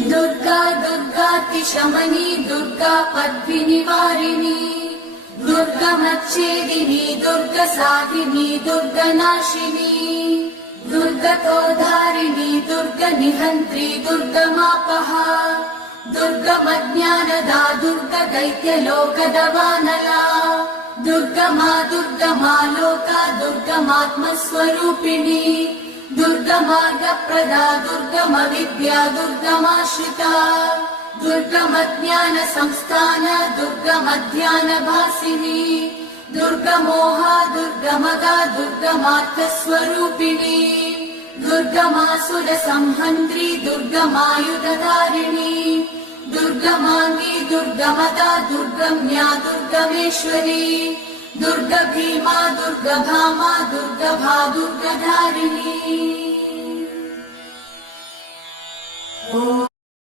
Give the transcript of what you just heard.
दुर्गा दुर्गातिशमनी दुर्गा पद्मिनिवारिणी दुर्गमच्छेदिनी दुर्गसाधिनी दुर्गनाशिनी दुर्गतोधारिणी दुर्गनिहन्त्री दुर्गमापहा दुर्गमज्ञानदा दुर्गदैत्यलोकदवानला दुर्गमा दुर्गमा लोका दुर्गमात्मस्वरूपिणी दुर्गमार्गप्रदा दुर्गमविद्या दुर्गमाश्रिता दुर्गमज्ञानसंस्थान दुर्गमध्यानभासिनी दुर्गमोहा दुर्गमदा दुर्गमार्थस्वरूपिणी दुर्गमासुरसंहन्त्री दुर्गमायुधधारिणी दुर्गमाङ्गी दुर्गमदा दुर्गम्या दुर्गमेश्वरी दुर्गभीमा दुर्गभामा दुर्गभा दुर्गधारिणी।